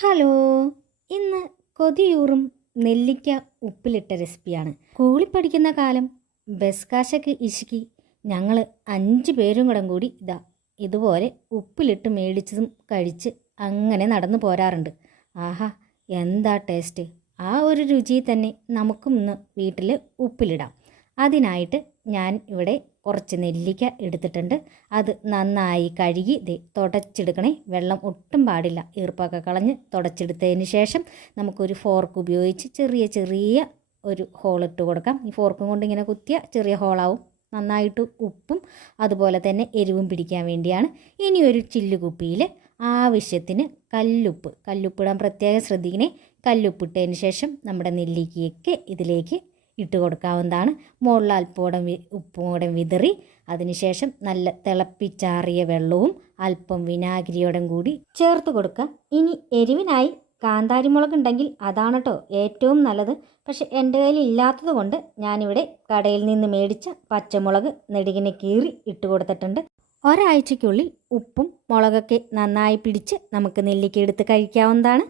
Hello. ഇന്ന് കൊതിയൂറും നെല്ലിക്ക ഉപ്പിലിട്ട റെസിപ്പിയാണ്. സ്കൂളിൽ പഠിക്കുന്ന കാലം ബസ് കാശക്ക് ഇശുക്കി ഞങ്ങൾ അഞ്ച് പേരും കൂടെ കൂടി ഇതാ ഇതുപോലെ ഉപ്പിലിട്ട് മേടിച്ചതും കഴിച്ച് അങ്ങനെ നടന്നു പോരാറുണ്ട്. ആഹാ എന്താ ടേസ്റ്റ്? ആ ഒരു രുചി തന്നെ നമുക്കും ഇന്ന് വീട്ടിൽ ഉപ്പിലിടാം. അതിനായിട്ട് ഞാൻ ഇവിടെ കുറച്ച് നെല്ലിക്ക എടുത്തിട്ടുണ്ട്. അത് നന്നായി കഴുകി തുടച്ചെടുക്കണേ. വെള്ളം ഒട്ടും പാടില്ല. ഈർപ്പൊക്കെ കളഞ്ഞ് തുടച്ചെടുത്തതിന് ശേഷം നമുക്കൊരു ഫോർക്ക് ഉപയോഗിച്ച് ചെറിയ ചെറിയ ഒരു ഹോൾ ഇട്ട് കൊടുക്കാം. ഈ ഫോർക്കും കൊണ്ട് ഇങ്ങനെ കുത്തിയ ചെറിയ ഹോളാവും നന്നായിട്ട് ഉപ്പും അതുപോലെ തന്നെ എരിവും പിടിക്കാൻ വേണ്ടിയാണ്. ഇനി ഒരു ചില്ലുകുപ്പിയിൽ ആവശ്യത്തിന് കല്ലുപ്പ്. കല്ലുപ്പിടാൻ പ്രത്യേകം ശ്രദ്ധിക്കണേ. കല്ലുപ്പിട്ടതിന് ശേഷം നമ്മുടെ നെല്ലിക്കയൊക്കെ ഇതിലേക്ക് ഇട്ട് കൊടുക്കാവുന്നതാണ്. മുകളിൽ അല്പോടം വി ഉപ്പും കൂടെ വിതറി അതിനുശേഷം നല്ല തിളപ്പിച്ചാറിയ വെള്ളവും അല്പം വിനാഗിരിയോടും കൂടി ചേർത്ത് കൊടുക്കുക. ഇനി എരിവിനായി കാന്താരിമുളക് ഉണ്ടെങ്കിൽ അതാണ് കേട്ടോ ഏറ്റവും നല്ലത്. പക്ഷെ എന്റെ കയ്യിൽ ഇല്ലാത്തത് കൊണ്ട് ഞാനിവിടെ കടയിൽ നിന്ന് മേടിച്ച പച്ചമുളക് നെടുകിനെ കീറി ഇട്ട് കൊടുത്തിട്ടുണ്ട്. ഒരാഴ്ചയ്ക്കുള്ളിൽ ഉപ്പും മുളകൊക്കെ നന്നായി പിടിച്ച് നമുക്ക് നെല്ലിക്ക എടുത്ത് കഴിക്കാവുന്നതാണ്.